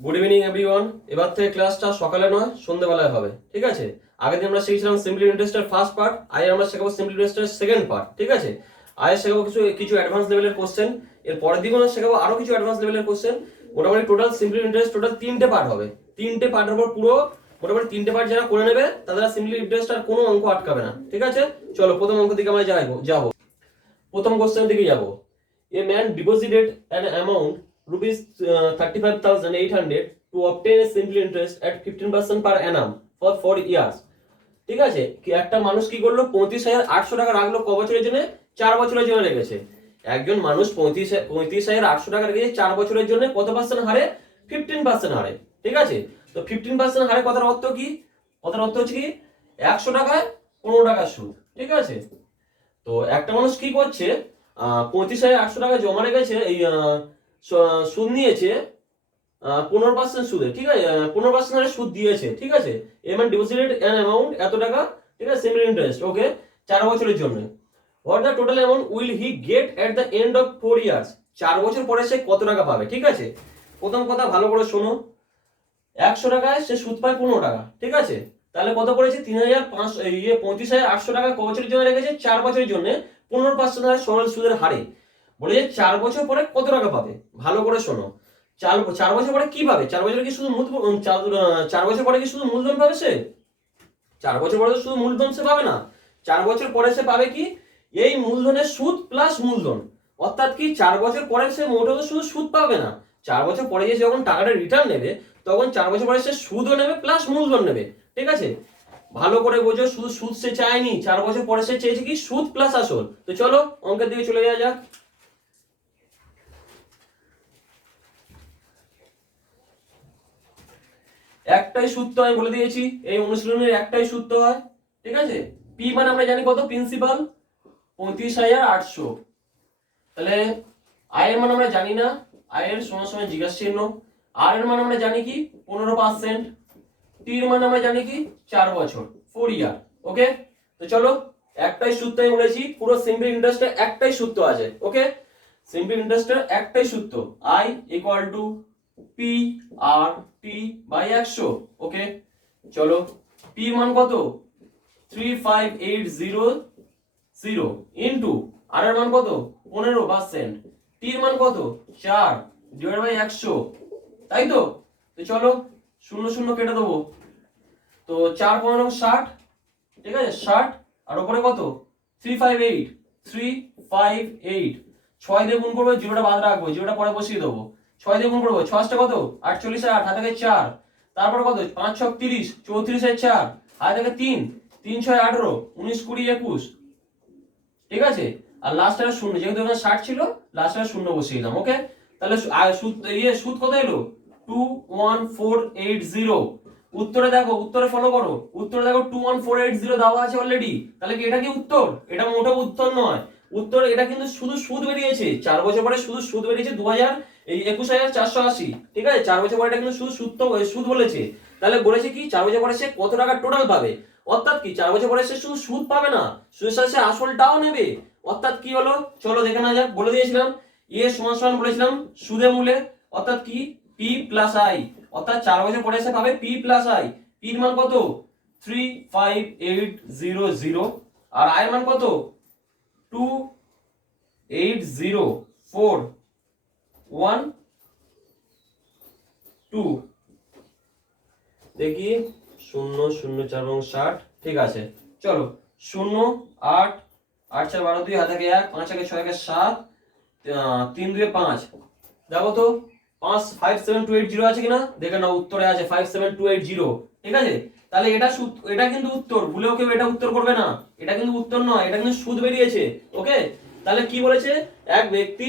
Good evening everyone. এবার থেকে ক্লাসটা সকালে নয় সন্ধ্যেবেলায় হবে, ঠিক আছে? আগে দিন আমরা শিখেছিলাম সিম্পলি ইন্টারেস্টের ফার্স্ট পার্ট, আজ আমরা শেখাবো সিম্পলি ইন্টারেস্টের সেকেন্ড পার্ট, ঠিক আছে? আজ শেখাবো কিছু কিছু অ্যাডভান্স লেভেলের কোশ্চেন, এর পরের দিন আমরা শেখাবো আরো কিছু অ্যাডভান্স লেভেলের কোশ্চেন। মোটামুটি টোটাল সিম্পলি ইন্টারেস্ট টোটাল 3টে পার্ট হবে। 3টে পার্টের উপর পুরো মোটামুটি 3টে পার্ট যারা করে নেবে তাদের সিম্পলি ইন্টারেস্ট আর কোনো অঙ্ক আটকাবে না, ঠিক আছে? চলো প্রথম অঙ্ক দিকে আমরা যাবো। প্রথম কোশ্চেন দিকে যাবো। A man deposited an amount rupees 35,800 to obtain a simple interest at 15% per annum for 4 years। ঠিক আছে, কি একটা মানুষ কি করলো, 35,800 টাকা রাখলো ক বছরের জন্য? 4 বছরের জন্য রেখেছে। একজন মানুষ 35,800 টাকা রেখেছে 4 বছরের জন্য, কত পার্সেন্ট হারে? 15% হারে, ঠিক আছে? তো 15% হারে কথার অর্থ কি? কথার অর্থ হচ্ছে কি 100 টাকায় 15 টাকা সুদ, ঠিক আছে? তো একটা মানুষ কি করছে, 35,800 টাকা জমা রেখেছে, এই সুদ নিয়েছে 15% সুদে, ঠিক আছে? 15% হারে সুদ দিয়েছে, ঠিক আছে? এমন ডিপোজিটেড অ্যান অ্যামাউন্ট এত টাকা, ঠিক আছে, সিম্পল ইন্টারেস্ট, ওকে, 4 বছরের জন্য। What the total amount will he get at the end of 4 years? 4 বছর পরে সে কত টাকা পাবে, ঠিক আছে? প্রথম কথা ভালো করে শোনো, 100 টাকায় সে সুদ পায় 15 টাকা, ঠিক আছে? তাহলে কত পড়েছে? 35,800 টাকা ক বছরের জন্য রেখেছে? 4 বছরের জন্য 15% হারে সরল সুদের হারে। বলে যে 4 বছর পরে কত টাকা পাবে, ভালো করে শোনো। 4 বছর পরে কি পাবে? 4 বছর কি শুধু 4 বছর পরে কি শুধু মূলধন পাবে সে? 4 বছর পরে তো শুধু মূলধন সে পাবে না। 4 বছর পরে সে পাবে কি? এই মূলধনের সুদ প্লাস মূলধন। অর্থাৎ কি 4 বছর পরে সে মোটেও শুধু সুদ পাবে না, 4 বছর পরে যে যখন টাকাটা রিটার্ন নেবে তখন 4 বছর পরে সে সুদও নেবে প্লাস মূলধন নেবে, ঠিক আছে? ভালো করে বোঝো, শুধু সুদ সে চায়নি, 4 বছর পরে সে চেয়েছে কি সুদ প্লাস আসল। তো চলো অঙ্কের দিকে চলে যাওয়া যাক। একটাই সূত্র আমি বলে দিয়েছি, এই অনুশীলনের একটাই সূত্র হয়, ঠিক আছে? পি মানে আমরা জানি কত, প্রিন্সিপাল 35,800। তাহলে আই এর মান আমরা জানি না, আই এর সমান সমান জিজ্ঞাসা চিহ্ন। আর এর মান আমরা জানি কি 15%। টি এর মান আমরা জানি কি 4 বছর, 4 ইয়ার, ওকে? তো চলো একটাই সূত্র আমি বলেছি, পুরো সিম্পল ইন্টারেস্টে একটাই সূত্র আছে, ওকে? সিম্পল ইন্টারেস্টের একটাই সূত্র, I equal to P R T by 100, okay? চলো পি মান কত? 35,800 ইনটু আর এর মান কত? 15%। টি এর মান কত? 4 ডিভাইড বাই 100, তাই তো? তো চলো শূন্য শূন্য কেটে দেবো। তো 4 15 60, ঠিক আছে? 60 আর উপরে কত? 358, 358। 6 দিয়ে গুণ করবো, জিরোটা বাদ রাখবো, জিরোটা পরে বসিয়ে দেবো। 6 দিয়ে গুণ করবো, 6 কত? 48 আর 8 হাতে থেকে 4, তারপর কত? 5 6 30, 34 এর 4 হাতে থেকে 3, 3 6 18, 19 20 21, ঠিক আছে? আর লাস্টটা শূন্য, যেহেতু এখানে 60 ছিল লাস্টটা শূন্য বসিয়ে দিলাম, ওকে? তাহলে সুদ সুদ কত এলো? 21480। উত্তরে দেখো, উত্তরে ফলো করো, উত্তরে দেখো 21480 দেওয়া আছে অলরেডি। তাহলে কি এটা কি উত্তর? এটা মোটেও উত্তর নয়। উত্তর এটা কিন্তু শুধু সুদ বেরিয়েছে, 4 বছর পরে শুধু সুদ বেরিয়েছে 21,480, ঠিক আছে? 4 বছর পরে এটা কিন্তু শুধু সুদ বলেছে। তাহলে বলেছে কি 4 বছর পরে সে কত টাকা টোটাল পাবে। অর্থাৎ কি 4 বছর পরে সে শুধু সুদ পাবে না, সুদের সাথে সে আসলটাও নেবে। অর্থাৎ কি হলো চলো দেখে নেওয়া যাক। বলে দিয়েছিলাম এ সমান সমান বলেছিলাম সুদে মূলে, অর্থাৎ কি পি প্লাস আই। অর্থাৎ 4 বছর পরে সে পাবে পি প্লাস আই। পির মান কত? 35800। আর আই এর মান কত? 28041 দেখি 0 0 4 এবং 60, ঠিক আছে? চলো 0 8 8 4 12 2 হাতে 1 5 1 6 1 7 3 2 5, দেখো তো 557,280 আছে কিনা দেখে নাও। উত্তরে আছে 57280, ঠিক আছে? তাহলে এটা কিন্তু উত্তর, ভুলেও কেউ এটা উত্তর করবে না। এটা কিন্তু উত্তর নয়, এটা কিন্তু সুদ বেরিয়েছে, ওকে? তাহলে কি বলেছে? এক ব্যক্তি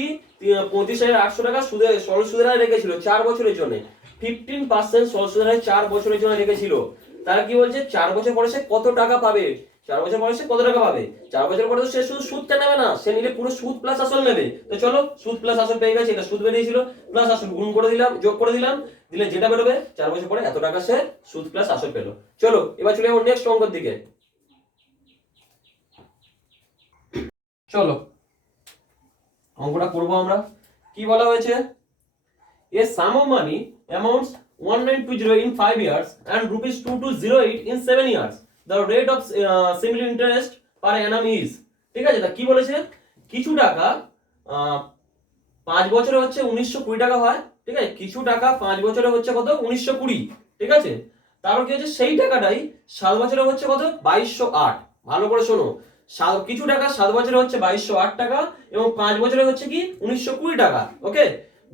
35,800 টাকা সরল সুদের হারে রেখেছিল 4 বছরের জন্য। 15% সরল সুদের হারে 4 বছরের জন্য রেখেছিল। তারা কি বলছে 4 বছর পরে সে কত টাকা পাবে? 4 বছর পরে সে কত টাকা পাবে? 4 বছর পরে তো সে শুধু সুদটা নেবে না, সে নিলে পুরো সুদ প্লাস আসল নেবে। তো চলো সুদ প্লাস আসল পেয়ে গেছে, এটা সুদ বেরিয়েছিল প্লাস আসল গুণ করে দিলাম, যোগ করে দিলাম, দিলে যেটা বেরোবে 4 বছর পরে এত টাকা সে সুদ প্লাস আসল পেলো। চলো এবার চলে যাবো নেক্সট অঙ্কের দিকে। চলো অঙ্কটা করবো আমরা। কি বলা হয়েছে? এ sum of money amounts 1920 in 5 years and rupees 2208 in 7 years. The rate of simple interest per annum is, ঠিক আছে? তা কি বলেছে, কিছু টাকা 5 বছরে হচ্ছে 1920 টাকা হয়, ঠিক আছে? কিছু টাকা 5 বছরে হচ্ছে কত, 1920, ঠিক আছে? তারপর কি হচ্ছে, সেই টাকাটাই 7 বছরে হচ্ছে কত, 2208। ভালো করে শোনো, কিছু টাকা 7 বছরে হচ্ছে 2208 টাকা এবং 5 বছরে হচ্ছে কি 1920 টাকা। ওকে,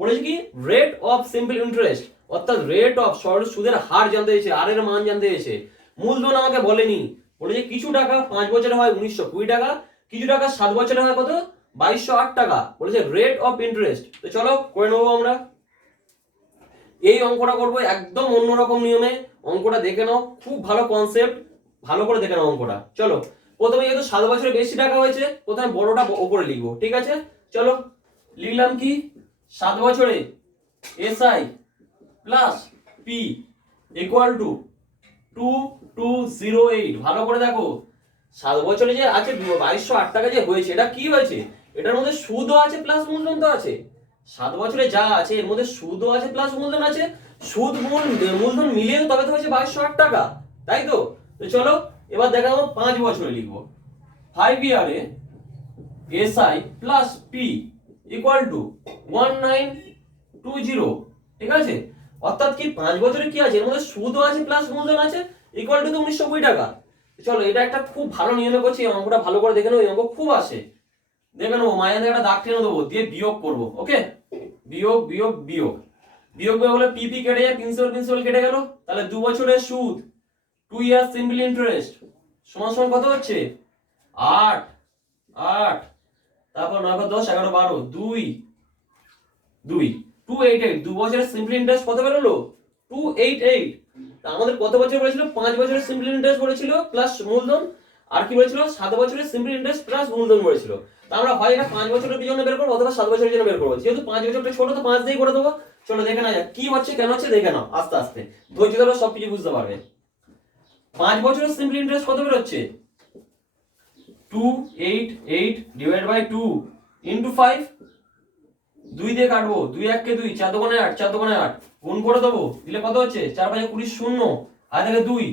বলেছে কি রেট অফ সিম্পল ইন্টারেস্ট, অর্থাৎ রেট অফ সরল সুদের হার জানতে চেয়েছে, আর এর মান জানতে চেয়েছে। মূলধন আমাকে বলেনি, বলেছে কিছু টাকা 5 বছরে হয় 1920 টাকা, কিছু টাকা 7 বছরে হয় কত, 2208 টাকা। বলেছে রেট অফ ইন্টারেস্ট। তো চলো করে নেবো আমরা। এই অঙ্কটা করবো একদম অন্যরকম নিয়মে। অঙ্কটা দেখে নাও, খুব ভালো কনসেপ্ট, ভালো করে দেখে নাও অঙ্কটা। চলো প্রথমে যেহেতু 7 বছরে বেশি টাকা হয়েছে, প্রথমে বড়টা উপরে লিখবো, ঠিক আছে? চলো লিখলাম কি, 7 বছরে SI plus P equal to 2208। ভালো করে দেখো, 7 বছরে যে আছে 2208 টাকা যে হয়েছে, এটা কি হয়েছে, এটার মধ্যে সুদও আছে প্লাস মূলধন তো আছে। 7 বছরে যা আছে এর মধ্যে সুদও আছে প্লাস মূলধন আছে, সুদ মূলধন মিলিয়ে তবে তো হচ্ছে 2208 টাকা, তাই তো? তো চলো এবার দেখাবো 5 বছরে লিখবো। 5 ইয়ারে SI plus P equal to 1920, ঠিক আছে? অর্থাৎ কি 5 বছরে কি আছে, এর মধ্যে সুদও আছে প্লাস মূলধন আছে, ইকুয়াল টু 1920 টাকা। চলো এটা একটা খুব ভালো নিয়মে করছি, এই অঙ্কটা ভালো করে দেখে নাও, এই অঙ্ক খুব আসে, দেখে নেবো। মায়ের একটা দাগ টেনে দেবো, দিয়ে বিয়োগ করবো। ওকে, বিয়োগ বিয়োগ বিয়োগ, বিয়োগ বলে পি পি কেটে যায়, প্রিন্সিপাল প্রিন্সিপাল কেটে গেল, তাহলে 2 বছরের সুদ 2 ইয়ার সিম্পল ইন্টারেস্ট সমান সমান কত হচ্ছে, 8 8, তারপর 9 10 11 12, 2 2 288। 2 বছরের সিম্পল ইন্টারেস্ট কত বেরোলো, 288। তা আমাদের কত বছর বলেছিল, 5 বছরের সিম্পল ইন্টারেস্ট বলেছিল প্লাস মূলধন, আর কি বলেছিল, 7 বছরের সিম্পল ইন্টারেস্ট প্লাস মূলধন বলেছিল। তা আমরা হয় এটা 5 বছরের জন্য বের করবো অথবা 7 বছরের জন্য বের করবো। যেহেতু 5 বছরটা ছোট, তো 5 দিয়ে করে দেবো। চলো দেখে না যাক কি হচ্ছে, কেন হচ্ছে দেখে নাও আস্তে আস্তে, ধৈর্য ধরে সবকিছু বুঝতে পারবে। 5 বছরের সিম্পল ইন্টারেস্ট কত বেরোচ্ছে, 288 ডিভাইড বাই 2 ইনটু 5। 2 দিয়ে কাটবো, 2 1 কে 2, 4 দোকানে 8, 4 দোকানে 8, গুণ করে দেবো, দিলে কত হচ্ছে, 4 5 20 শূন্য, হাতে থেকে 2,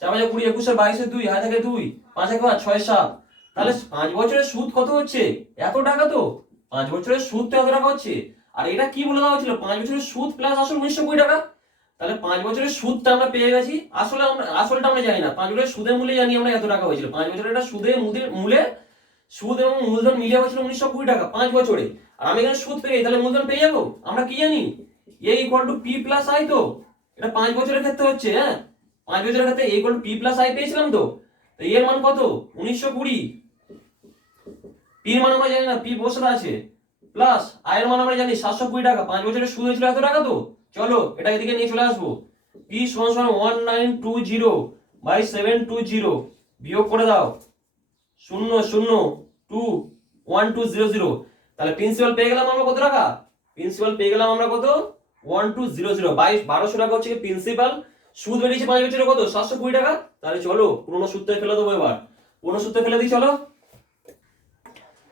4 5 20 21 আর 22 2, হাতে থেকে 2, 5 1 5 6 7। তাহলে 5 বছরের সুদ কত হচ্ছে, এত টাকা। তো 5 বছরের সুদ তো এত টাকা হচ্ছে। আর এটা কি বলে দেওয়া হয়েছিল, 5 বছরের সুদ প্লাস আসল 1920 টাকা। তাহলে 5 বছরের সুদটা আমরা পেয়ে গেছি, আসলটা আমরা জানি না। 5 বছরের সুদের মূল্যে জানি আমরা এত টাকা হয়েছিল। 5 বছরের এটা সুদের মূলে, সুদ এবং মূলধন মিলিয়ে হয়েছিল 1920 টাকা 5 বছরে। আর আমি এখানে সুদ পেয়ে, তাহলে মূলধন পেয়ে যাবো। আমরা কি জানি, A equal to P plus I. তো এটা 5 বছরের ক্ষেত্রে হচ্ছে, হ্যাঁ 5 বছরের ক্ষেত্রে A equal to P plus I পেয়েছিলাম। তো এর মান কত, 1920। পি এর মান আমরা জানি না, পি বসে আছে, প্লাস আই এর মান আমরা জানি 720 টাকা। 5 বছরের সুদ হয়েছিল এত টাকা। তো চলো এটা এদিকে নিয়ে চলে আসবো। পি সমান সমান 1920 বাই 720, বিয়োগ করে দাও, 0 0 2 1200। তাহলে প্রিন্সিপাল পেয়ে গেলাম আমরা কত টাকা, প্রিন্সিপাল পেয়ে গেলাম আমরা কত, 1200 1200 টাকা হচ্ছে প্রিন্সিপাল। সুদ বেরিয়েছে 5 বছরে কত, 720 টাকা। তাহলে চলো পুরোনো সূত্রে ফেলে দেবো, এবার পুরোনো সূত্রে ফেলে দিই। চলো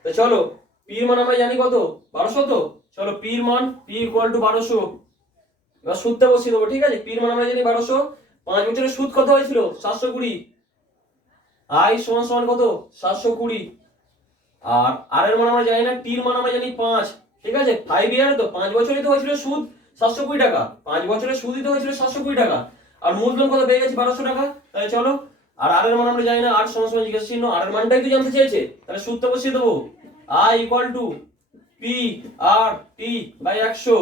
তো চলো, পি এর মান আমরা জানি কত, 1200। তো চলো পি এর মান, পি ইকুয়াল টু 1200, এবার সুদটা বসিয়ে দেবো, ঠিক আছে? পি এর মান আমরা জানি 1200, 5 বছরের সুদ কত হয়েছিল, 720, আই সমান সমান কত, 720। আর আর এর মান আমরা জানি না, টি এর মান আমরা জানি 5, ঠিক আছে? 5 ইয়ারে তো 5 বছরই তো হয়েছিল সুদ 720 টাকা, 5 বছরের সুদই তো হয়েছিল 720 টাকা। আর মূলধন কত পেয়ে গেছি, 1200 টাকা। তাহলে চলো, আর আর এর মান আমরা জানি না, আর সমান সমান জিজ্ঞাসা চিহ্ন, আর এর মানটাই তো জানতে চেয়েছে। তাহলে সূত্র বসিয়ে দেবো, I equal to P R T by 100।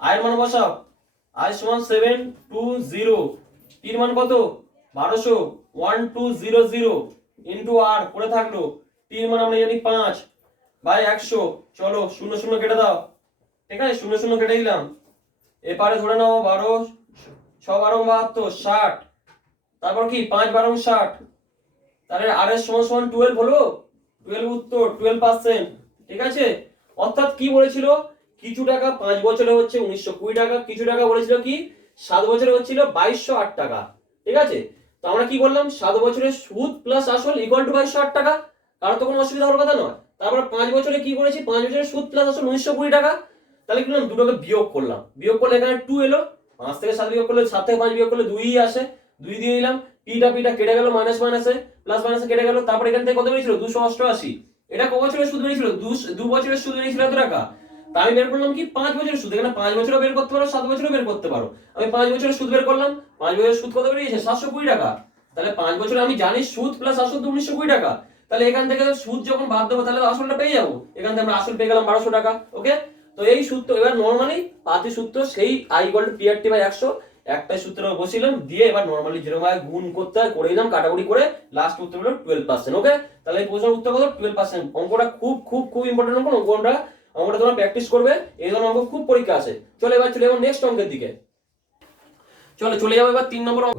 I এর মান বসাও, আই সমান 720, টি এর মান কত, 1200, 1200 ইনটু আর করে থাকলো, টি এর মান আমরা জানি 5 বাই 100। চলো 0 0 কেটে দাও, ঠিক আছে? 0 0 কেটে দিলাম। এপারে ধরে নাও 12 6 12 72 60, তারপর কি 5 12 60। তাহলে আর এর সমান সমান 12 হলো, 12 উত্তর 12%, ঠিক আছে? অর্থাৎ কি বলেছিল, কিছু টাকা 5 বছরে হচ্ছে 1920 টাকা, কিছু টাকা বলেছিল কি 7 বছরে হচ্ছিল 2208 টাকা, ঠিক আছে? তো আমরা কি বললাম, 7 বছরের সুদ প্লাস আসল ইকুয়াল টু 2208 টাকা, কারণ তো কোনো অসুবিধা হওয়ার কথা নয়। তারপর 5 বছরে কি করেছি, 5 বছরের সুদ প্লাস আসল 1920 টাকা। তাহলে কি করলাম, দুটোকে বিয়োগ করলাম, বিয়োগ করলে এখানে 2 এলো, 5 থেকে 7 বিয়োগ করলে 7 থেকে 5 বিয়োগ করলে 2ই আসে, 2 দিয়ে দিলাম, পিটা কেটে গেল, মাইনাস মাইনাসে প্লাস মাইনাসে কেটে গেল, তারপর এখান থেকে কত বেরিয়েছিল 288। এটা ক বছরের সুদ বেরিয়েছিল? 2 বছরের সুদ বেরিয়েছিল এত টাকা। তা আমি বের করলাম কি 5 বছরের সুদ। এখানে 5 বছরও বের করতে পারো, 7 বছরও বের করতে পারো। আমি 5 বছরের সুদ বের করলাম। 5 বছরের সুদ কত বেরিয়েছে? 720 টাকা। তাহলে 5 বছরে আমি জানি সুদ প্লাস আসল তো 1920 টাকা। তাহলে এখান থেকে সুদ যখন বাদ দেবো তাহলে আসলটা পেয়ে যাবো। এখান থেকে আমরা আসল পেয়ে গেলাম 1200 টাকা। ওকে, তো এই সূত্র এবার নরমালি পাতি সূত্র সেই I = PRT/100 একটাই সূত্র বসিলাম, দিয়ে এবার নরমালি যেরকম ভাবে গুণ করতে হয় করে দিলাম, কাটাকুটি করে লাস্ট উত্তর হলো 12%। ওকে, তাহলে এই প্রশ্নের উত্তর কত? 12%। অঙ্কটা খুব খুব খুব ইম্পর্টেন্ট অঙ্ক। অঙ্কটা তোমরা প্র্যাকটিস করবে, এই ধরনের অঙ্ক খুব পরীক্ষা আসে। চলো এবার চলে যাবো নেক্সট অঙ্কের দিকে। চলে যাবো এবার 3 নম্বর অঙ্ক।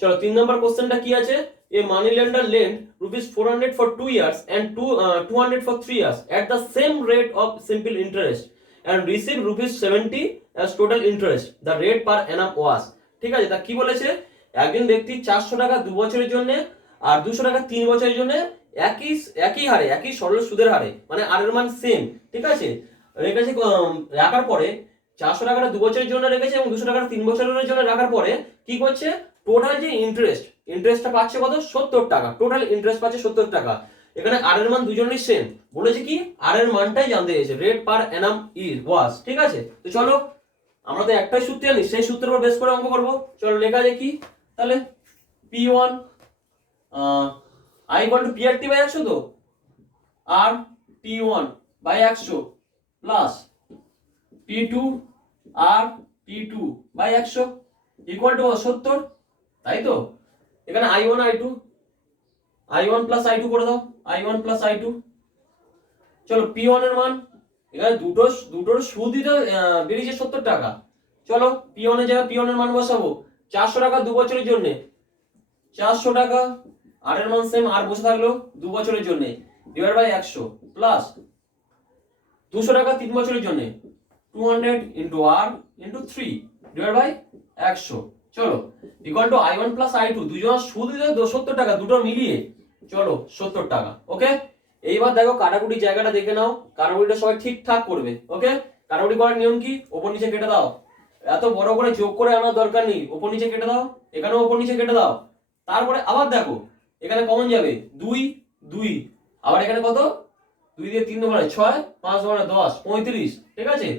চলো 3 নম্বর কোশ্চেনটা কি আছে? A money lender lent ₹400 for 2 years and 200 for 3 years at the same rate of simple interest and received ₹70 as total interest. The rate per annum was, ঠিক আছে? তা কি বলেছে? একজন ব্যক্তি 400 টাকা 2 বছরের জন্য আর 200 টাকা 3 বছরের জন্য একই হারে, একই সরল সুদের হারে, মানে আর এর মান সেম, ঠিক আছে, রেখেছে। রাখার পরে 400 টাকাটা 2 বছরের জন্য রেখেছে এবং 200 টাকাটা 3 বছরের জন্য রাখার পরে কি করছে? টোটাল যে ইন্টারেস্টটা পাচ্ছে কত? 70 টাকা। টোটাল ইন্টারেস্ট পাচ্ছে 70 টাকা। এখানে আর এর মান দুজনেরই সেম। বলেছে কি আর এর মানটাই জানতে চাইছে, রেট পার অ্যানাম ওয়াজ, ঠিক আছে? তো চলো আমরা তো একটাই সূত্র জানি, সেই সূত্রের উপর বেস করে অঙ্ক করব। চলো লেখা যায় কি তাহলে? P1 I = PRT/100 তো, আর P1/100 প্লাস P2 আর P2/100 ইকুয়াল টু 70, তাই তো? এখানে I1 প্লাস I2 করে দাও, I1 প্লাস I2। চলো P1 এর মান, এখানে দুটোর সুদই তো বেরিয়েছে 70 টাকা। চলো P1 এর জায়গায় P1 এর মান বসাবো। 400 টাকা 2 বছরের জন্য 400 টাকা, আর এর মান সেম, আর বসে থাকলো 2 বছরের জন্য ডিভাইড বাই 100 প্লাস 200 টাকা 3 বছরের জন্য 200 into r into 3 divide by 100। চলো equal to I1 plus I2, দুজনের সুদ দিতে 70 টাকা, দুটো মিলিয়ে চলো 70 টাকা। ওকে, এইবার দেখো কাটাকুটির জায়গাটা দেখে নাও, কাটাকুটিটা সবাই ঠিকঠাক করবে। ওকে, কাটাকুটি করার নিয়ম কি? ওপর নিচে কেটে দাও। এত বড় করে যোগ করে আনার দরকার নেই, ওপর নিচে কেটে দাও, এখানেও ওপর নিচে কেটে দাও। তারপরে আবার দেখো এখানে কমন যাবে 2 2, আবার এখানে কত? 2 দিয়ে 3 মানে 6, 5 মানে 10, 35, ঠিক আছে?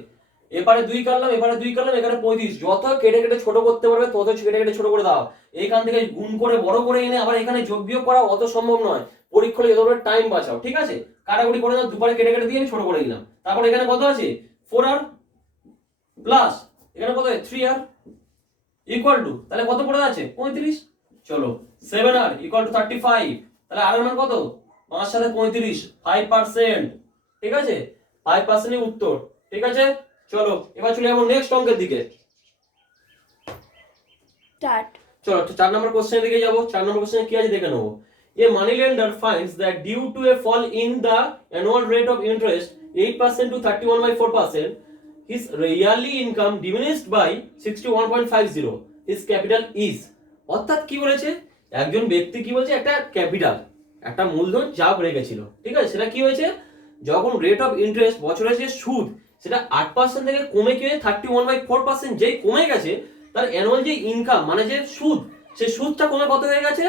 এপারে 2 কাটলাম, এপারে 2 কাটলাম, এখানে 35। যত কেটে কেটে ছোট করতে পারবে তত কেটে কেটে ছোট করে দাও। এইখান থেকে গুণ করে বড় করে এনে আবার এখানে যোগ বিয়োগ করা অত সম্ভব নয়। পরীক্ষা হলে এত টাইম বাঁচাও, ঠিক আছে? কাটাকুটি করে দাও, দুপারে কেটে কেটে দিয়ে ছোট করে দিলাম। তারপর এখানে কত আছে? 4r প্লাস এখানে কত আছে? 3r ইকুয়াল টু, তাহলে কত পড়ে আছে? 35। চলো 7r ইকুয়াল টু 35, তাহলে আর এর মান কত? 5 সাথে 35, 5%, ঠিক আছে? 5% ই উত্তর, ঠিক আছে? চলো এবার চলে যাবো নেক্সট অঙ্কের দিকে। চলো 4 নম্বর কোশ্চেনের দিকে যাবো। 4 নম্বর কোশ্চেনে কি আছে দেখে নেবো। A money lender finds that due to a fall in the annual rate of interest 8% to 31/4%, his yearly income diminished by 61.50. His capital is, অর্থাৎ কি বলেছে? একজন ব্যক্তি কি বলছে? একটা ক্যাপিটাল, একটা মূলধন যা রেখেছিল, ঠিক আছে, সেটা কি হয়েছে? যখন রেট অফ ইন্টারেস্ট বছরের যে সুদ সেটা 8% থেকে কমে গিয়ে 31/4%, যেই কমে গেছে তার অ্যানুয়াল যে ইনকাম মানে যে সুদ, সেই সুদটা কমে কত হয়ে গেছে?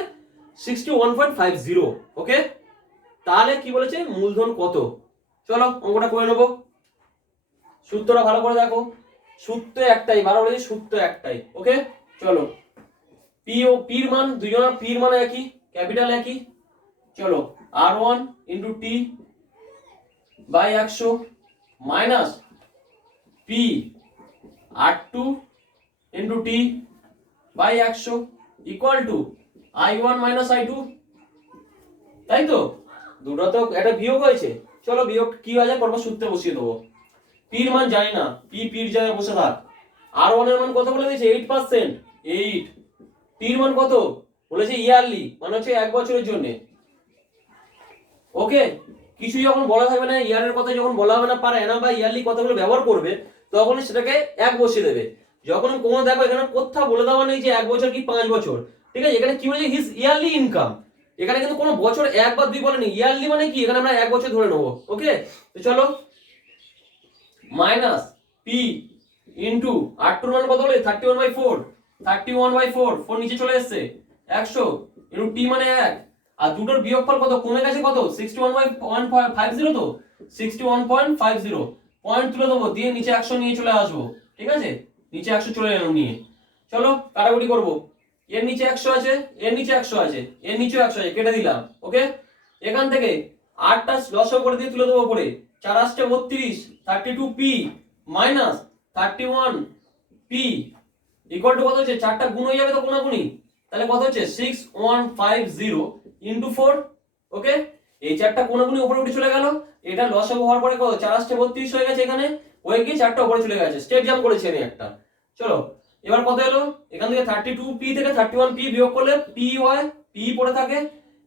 61.50। ওকে, তাহলে কি বলেছে? মূলধন কত? চলো অঙ্কটা করে নেবো। সূত্রটা ভালো করে দেখো, সূত্র একটাই, ভালো বলেছি সূত্র একটাই। ওকে, চলো পি ও পির মান, দুজনের পির মান একই, ক্যাপিটাল একই। চলো R1 into T by 100 minus P R2 into T by 100 equal to I1 minus I2, তাই তো? দুটো তো একটা বিয়োগ হয়েছে। চলো বিয়োগ কি হয়ে যায় পরপর সূত্রে বসিয়ে দেবো। পির মান জানি না, পির জায়গায় বসে থাক। R1 এর মান কত বলে দিয়েছে? 8%, 8। টির মান কত বলেছে? ইয়ারলি, মানে হচ্ছে 1 বছরের জন্য। ওকে, কিছু যখন বলা থাকবে না, ইয়ারের কথা যখন বলা হবে না, পার অ্যানাম বা ইয়ারলি কথাগুলো ব্যবহার করবে, তখন সেটাকে 1 বসিয়ে দেবে। যখন কোনো দেখো এখানে কোথাও বলে দেওয়া নেই যে 1 বছর কি 5 বছর, ঠিক আছে? এখানে কি বলেছে? His yearly income. এখানে কিন্তু কোনো বছর 1 বা 2 বলেনি, ইয়ারলি মানে কি? এখানে আমরা 1 বছর ধরে নেবো। ওকে, তো চলো মাইনাস পি ইন্টু আর টুর মান কত হলো 31/4, 31/4, 4 নিচে চলে এসেছে 100 ইন্টু টি মানে 1, আর দুটোর বিয়োগফল কত কমে গেছে কত 61.50, তো 61.50 পয়েন্ট তুলে দেবো, দিয়ে নিচে 100 নিয়ে চলে আসবো। ঠিক আছে, নিচে 100 চলে এলাম নিয়ে। চলো কাটাকুটি করবো, এর নিচে 100 আছে, এর নিচে 100 আছে, এর নিচেও 100 আছে, কেটে দিলাম। ওকে, এখান থেকে 8টা লসাগু করে দিয়ে তুলে দেবো উপরে, 4 8 32, 32p minus 31p equal to কত হচ্ছে, 4টা গুণ হয়ে যাবে তো কোনাকুনি, তাহলে কত হচ্ছে 6150 ইন্টু 4। ওকে, এই 4টা কোনাকুনি উপরে উঠে চলে গেল, এটা লসাগু হওয়ার পরে কত 4 8 32 হয়ে গেছে, এখানে হয়ে গিয়ে 4টা উপরে চলে গেছে, স্টেপ জাম্প করেছি আমি একটা। চলো এবার কত এলো, এখান থেকে 32p থেকে 31p বিয়োগ করলে p হয়, p পড়ে থাকে।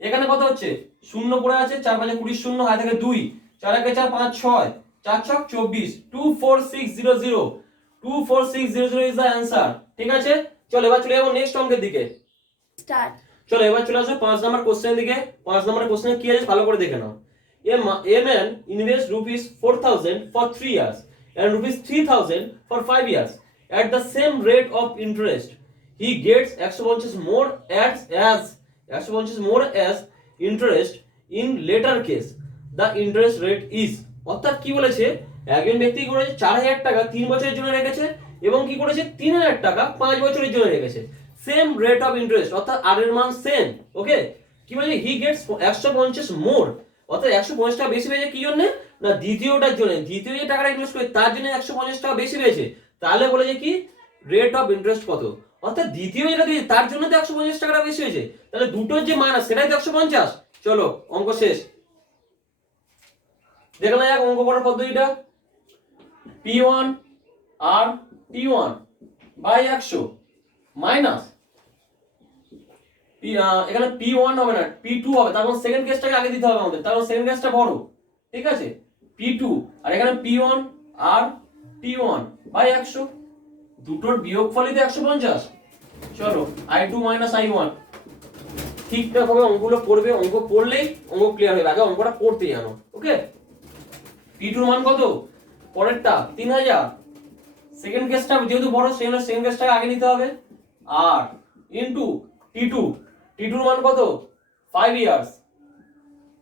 এখানে কত হচ্ছে, শূন্য পড়ে আছে, 4 5 20 শূন্য, হাতে থেকে 2, 4 1 4 5 6, 4 6 24, 24600, 24600 ইজ দ্য অ্যানসার। ঠিক আছে, চলো এবার চলে যাবো নেক্সট অঙ্কের দিকে। স্টার্ট। চলো এবার চলে আসো 5 নাম্বার কোশ্চেনের দিকে। 5 নাম্বার কোশ্চেনে কি আছে ভালো করে দেখে নাও। A man invests rupees 4000 for 3 years and rupees 3000 for 5 years at the same rate of interest. He gets 150 more as interest in later case. The interest rate is, অর্থাৎ কি বলেছে, একজন ব্যক্তি কি করেছে 4000 টাকা 3 বছরের জন্য রেখেছে এবং কি করেছে 3000 টাকা 5 বছরের জন্য রেখেছে, সেম রেট অফ ইন্টারেস্ট, অর্থাৎ আর এর মান সেম। ওকে, কি বলেছে, হি গেটস 150 মোর, অর্থাৎ 150 টাকা বেশি পেয়েছে কি জন্য না, দ্বিতীয়টার জন্য, দ্বিতীয় যে টাকাটা ইনভেস্ট করে তার জন্য 150 টাকা বেশি পেয়েছে। তাহলে বলেছে কি রেট অফ ইন্টারেস্ট কত, অর্থাৎ দ্বিতীয় যেটা দিয়েছে তার জন্য তো 150 টাকাটা বেশি হয়েছে, তাহলে দুটোর যে মান আছে সেটাই তো 150। চলো অঙ্ক শেষ, দেখে না যাক অঙ্ক করার পদ্ধতিটা। P1 R T1 by 100 minus এখানে P1 হবে না P2 হবে, তার মানে সেকেন্ড কেসটাকে আগে দিতে হবে আমাদের, তার মানে সেকেন্ড কেসটা বড়। ঠিক আছে, P2 আর এখানে P1 আর T1 বাই 100, দুটোর বিয়োগফলই তো 150। চলো I2 মাইনাস I1, ঠিকঠাক ভাবে অঙ্কগুলো পড়বে, অঙ্ক পড়লেই অঙ্ক ক্লিয়ার হবে, আগে অঙ্কটা পড়তে জানো। ওকে, P2 এর মান কত, পরেরটা 3000, সেকেন্ড কেসটা যেহেতু বড় সেই জন্য সেকেন্ড কেসটাকে আগে নিতে হবে, আর ইনটু T2, T2 এর মান কত 5 years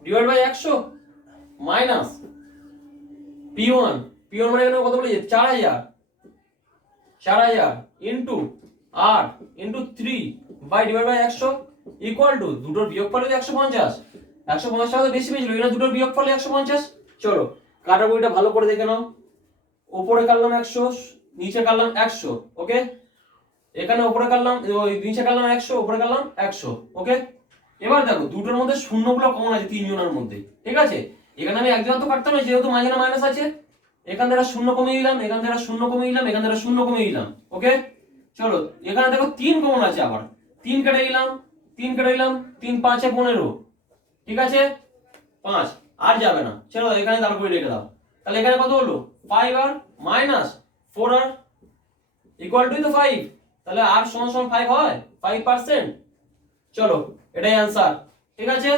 divide by 100 minus P1, P1 মানে এখানে কত বলেছে 4000, 4000 into R into 3 by divide by 100 equal to, দুটোর বিয়োগফল হলো 150, 150 টাকা তো বেশি পেয়েছিল, এখানে দুটোর বিয়োগফল 150। চলো কাটাকুটিটা ভালো করে দেখে নাও, উপরে কাটলাম 100, নিচে কাটলাম 100। ওকে, এখানে উপরে কাটলাম, ওই নিচে কাটলাম 100, উপরে কাটলাম 100। ওকে, এবার দেখো দুটোর মধ্যে শূন্যগুলো কমন আছে তিনজনের মধ্যে। ঠিক আছে, এখানে আমি একজন তো কাটতাম না, যেহেতু মাঝখানে মাইনাস আছে, এখান থেকে শূন্য কমিয়ে দিলাম, এখান থেকে শূন্য কমিয়ে দিলাম, এখান থেকে শূন্য কমিয়ে দিলাম। ওকে, চলো এখানে দেখো 3 কমন আছে, আবার 3 কেটে দিলাম, 3 কেটে দিলাম, 3 5 15। ঠিক আছে, 5 আর যাবে না, চলো এখানে দাঁড় করে রেখে দাও। তাহলে এখানে কত হলো 5 আর মাইনাস 4 আর ইকুয়াল টু তো 5, তাহলে আর সমান সমান 5 হয় 5%। চলো এটাই অ্যানসার। ঠিক আছে,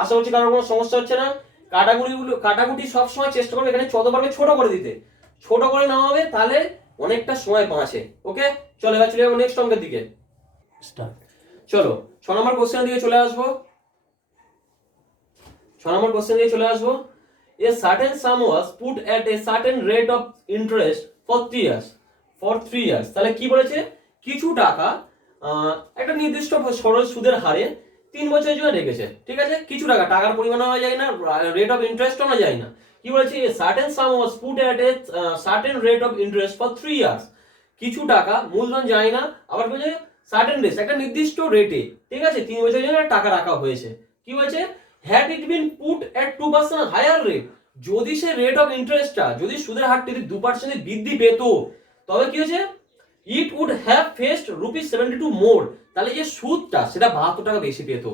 আশা করছি কারোর কোনো সমস্যা হচ্ছে না। কাটাকুটি সব সময় চেষ্টা করবে এখানে যত পারবে ছোট করে দিতে, ছোট করে নেওয়া হবে, তাহলে অনেকটা সময় বাঁচে। ওকে, চলো এবার চলে যাবো নেক্সট অঙ্কের দিকে। স্টার্ট। চলো 6 নম্বর কোশ্চেনের দিকে চলে আসবো। 6 নম্বর কোশ্চেন দিয়ে চলে আসবো। A certain sum was put at a certain rate of interest for 3 years. তাহলে কি বলেছে, কিছু টাকা একটা নির্দিষ্ট সরল সুদের হারে 3 বছরের জন্য রেখেছে। ঠিক আছে, কিছু টাকা, টাকার পরিমাণ হওয়া যায় না, রেট অফ ইন্টারেস্ট আনা যায় না। কি বলেছে, a certain sum was put at a certain rate of interest for 3 years. কিছু টাকা মূলধন যায় না, আবার বলেছে সার্টেন রেট, একটা নির্দিষ্ট রেটে, ঠিক আছে 3 বছরের জন্য টাকা রাখা হয়েছে। কি বলেছে, had it been put at 2% higher rate, যদি সে রেট অফ ইন্টারেস্টটা, যদি সুদের হারটি 2% বৃদ্ধি পেত, তবে কি হয়েছে, it would have faced rupees 72 more, তাহলে যে সুদটা সেটা 72 টাকা বেশি পেত।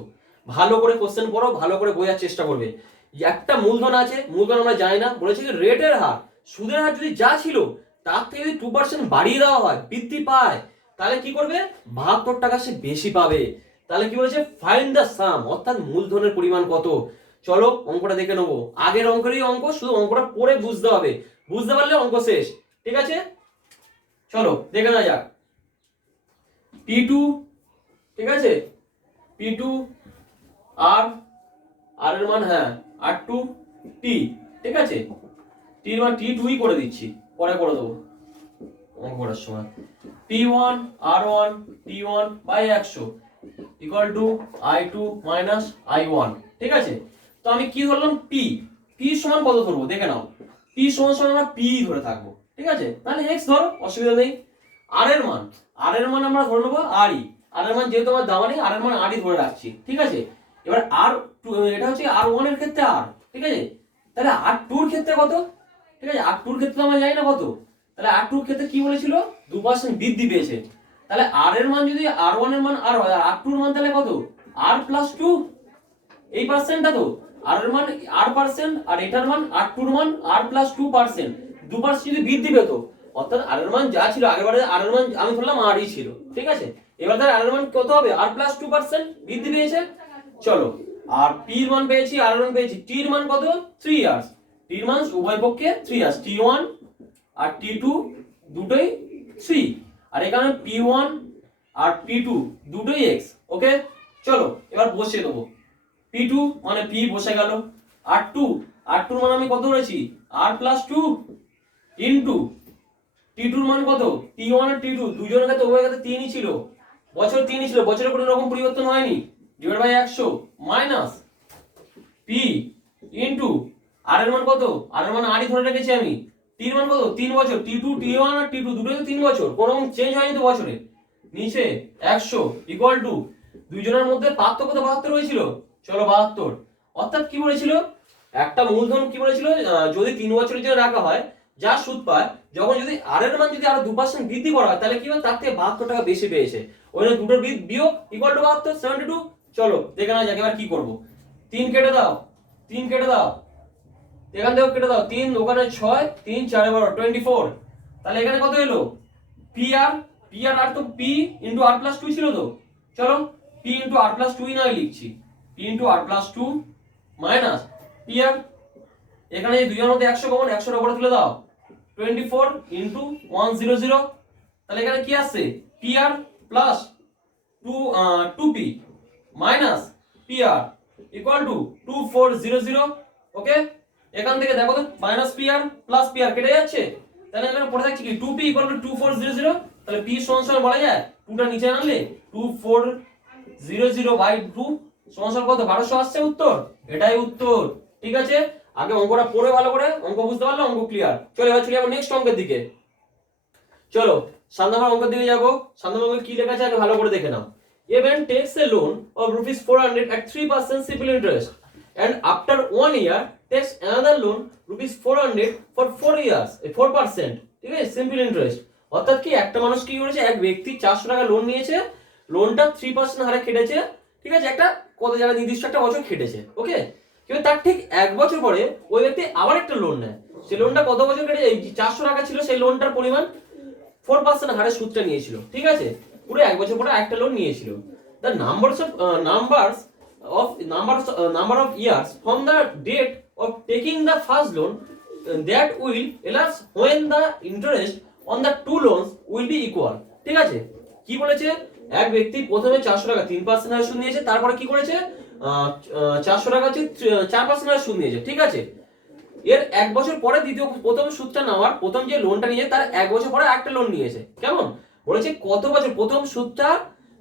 ভালো করে কোশ্চেন পড়ো, ভালো করে বোঝার চেষ্টা করবে। একটা মূলধন আছে, মূলধন আমরা জানি না, বলেছে কি রেটের হার, সুদের হার যদি যা ছিল তার থেকে যদি 2% বাড়িয়ে দেওয়া হয়, বৃদ্ধি পায়, তাহলে কি করবে 72 টাকা সে বেশি পাবে। তাহলে কি বলেছে, ফাইন্ড দ্য সাম, অর্থাৎ মূলধনের পরিমাণ কত। চলো অঙ্কটা দেখে নেবো, আগের অঙ্কেরই অঙ্ক, শুধু অঙ্কটা পড়ে বুঝতে হবে, বুঝতে পারলে অঙ্ক শেষ। ঠিক আছে, চলো দেখে না যাক P2, ঠিক আছে, P2 আর আর এর মান হ্যাঁ R2 T, ঠিক আছে, T এর মান T2ই করে দিচ্ছি, পরে করে দেবো অঙ্ক করার সময়। P1 R1 T1 by 100 equal two I2 minus I1, ঠিক আছে। তো আমি কি ধরলাম P, P সমান কত ধরবো দেখে নাও, P সমান সমান আমরা P ধরে থাকবো, ঠিক আছে, তাহলে X ধরো, অসুবিধা নেই। আর এর মান আমরা ধরে নেবো RE, আর এর মান যেহেতু আমার দেওয়া নেই আর এর মান RE ধরে রাখছি, ঠিক আছে। এবার এটা হচ্ছে R1 এর ক্ষেত্রে R, ঠিক আছে, তাহলে R2 এর ক্ষেত্রে কত, ঠিক আছে, R2 এর ক্ষেত্রে আমরা জানি না কত, তাহলে R2 এর ক্ষেত্রে কি বলেছিল 2% বৃদ্ধি পেয়েছে, তাহলে R এর মান যদি R1 এর মান R হয় আর R2 এর মান তাহলে কত R প্লাস 2, এই পার্সেন্টটা তো R এর মান R% আর এটার মান R2 এর মান R প্লাস 2%, 2% যদি বৃদ্ধি পেত, অর্থাৎ R এর মান যা ছিল আগেরবারে R এর মান আমি ধরলাম RE ছিল, ঠিক আছে, এবার তাহলে R এর মান কত হবে R প্লাস 2% বৃদ্ধি পেয়েছে। চলো আর P এর মান পেয়েছি R এর মান পেয়েছি, T এর মান কত 3 ইয়ার্স, T এর মান উভয় পক্ষে 3 ইয়ার্স, T1 আর T2 দুটোই 3, আর এখানে P1 আর P2 দুটোই X, ওকে। চলো এবার বসিয়ে দেবো, P2 মানে P বসে গেল, R2 এর মান আমি কত ধরেছি R প্লাস 2 ইনটু T2 এর মান কত T1 আর T2 দুজনের কাছে উভয়ের কাছে 3ই ছিল, বছর 3ই ছিল, বছরে কোনো রকম পরিবর্তন হয়নি, divide by 100 minus P into R এর মান কত, আর এর মান RE ধরে রেখেছি আমি, T এর মান কত 3 বছর, T2 T1 আর T2 দুটোই তো 3 বছর, কোনো রকম চেঞ্জ হয়নি তো বছরে, নিচে 100 ইকুয়াল টু দুইজনের মধ্যে পার্থক্য তো 72 হয়েছিল, চলো 72, অর্থাৎ কি বলেছিল একটা মূলধন কি বলেছিল যদি 3 বছরের জন্য রাখা হয় যা সুদ পায়, যখন যদি আর এর মান যদি আরো 2% বৃদ্ধি করা হয় তাহলে কি হবে তার থেকে 72 টাকা বেশি পেয়েছে, ওই জন্য দুটোর বিয়োগ ইকুয়াল টু 72 72। চলো দেখে না যাক এবার কি করব, 3 কেটে দাও, 3 কেটে দাও, এখান থেকে কেটে দাও, 3 ওখানে 6 3 4 12 24, তাহলে এখানে কত এলো P আর তো P ইনটু R প্লাস 2 ছিল তো, চলো P ইনটু R প্লাস 2 ই নয় লিখছি, P into R plus 2 minus P আর এখানে এই দুইয়ের মধ্যে 100 কমন, 100 এর উপরে তুলে দাও 24 ইনটু 100, তাহলে এখানে কি আসছে P R plus 2P minus P R equal to 2400, okay. এখান থেকে দেখো তো minus P R plus P R কেটে যাচ্ছে, তাহলে এখানে পড়ে থাকছে কি 2P ইকুয়াল টু 2400, তাহলে P সমান সমান বলা যায় 2টা নিচে আনলে 2400 বাই 2 সমান সমান কত 1200 আসছে উত্তর, এটাই উত্তর, ঠিক আছে। আগে অঙ্কটা পড়ে ভালো করে, অঙ্ক বুঝতে পারলে অঙ্ক ক্লিয়ার। চলো এবার চলে যাবো নেক্সট অঙ্কের দিকে, চলো 7 নম্বর অঙ্কের দিকে যাবো। 7 নম্বর অঙ্কে কি লেখা আছে আগে ভালো করে দেখে নাও। A man takes a loan of rupees 400 at 3% simple interest and after 1 year takes another loan rupees 400 for 4 years 4%, ঠিক আছে, সিম্পল ইন্টারেস্ট। অর্থাৎ কি একটা মানুষ কি করেছে, এক ব্যক্তি 400 টাকা লোন নিয়েছে, লোনটা 3% হারে কেটেছে, ঠিক আছে, একটা কত জায়গা নির্দিষ্ট একটা বছর কেটেছে, ওকে। কিন্তু তার ঠিক 1 বছর পরে ওই ব্যক্তি আবার একটা লোন নেয়, সেই লোনটা কত বছর কেটেছে, এই 400 টাকা ছিল সেই লোনটার পরিমাণ 4% হারে সুদটা নিয়েছিল, ঠিক আছে, পুরো 1 বছর পরে একটা লোন নিয়েছিল। The number of years from the date of taking the first loan that will elapse when the interest on the two loans will be equal, ঠিক আছে। কি বলেছে, এক ব্যক্তি প্রথমে 400 টাকা 3% হারে সুদ নিয়েছে, তারপরে কি করেছে 400 টাকা হচ্ছে 4% হারে সুদ নিয়েছে, ঠিক আছে। এর 1 বছর পরে প্রথম সুদটা নেওয়ার, প্রথম যে লোনটা নিয়েছে তার 1 বছর পরে একটা লোন নিয়েছে, কেমন বলেছে কত বছর প্রথম সুদটা,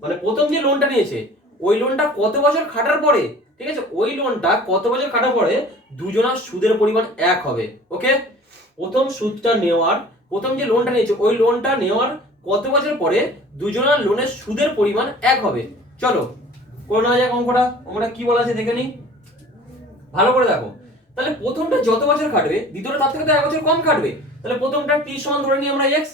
মানে প্রথম যে লোনটা নিয়েছে ওই লোনটা কত বছর খাটার পরে, ঠিক আছে, ওই লোনটা কত বছর খাটার পরে দুজনের সুদের পরিমাণ এক হবে, ওকে। প্রথম সুদটা নেওয়ার, প্রথম যে লোনটা নিয়েছে ওই লোনটা নেওয়ার কত বছর পরে দুজনের লোনের সুদের পরিমাণ এক হবে। চলো করে নেওয়া যাক অঙ্কটা কি বলা আছে দেখে নিই, ভালো করে দেখো। তাহলে প্রথমটা যত বছর খাটবে দ্বিতীয়টা তার থেকে তো 1 বছর কম খাটবে, তাহলে প্রথমটা t সমান ধরে নিই আমরা x,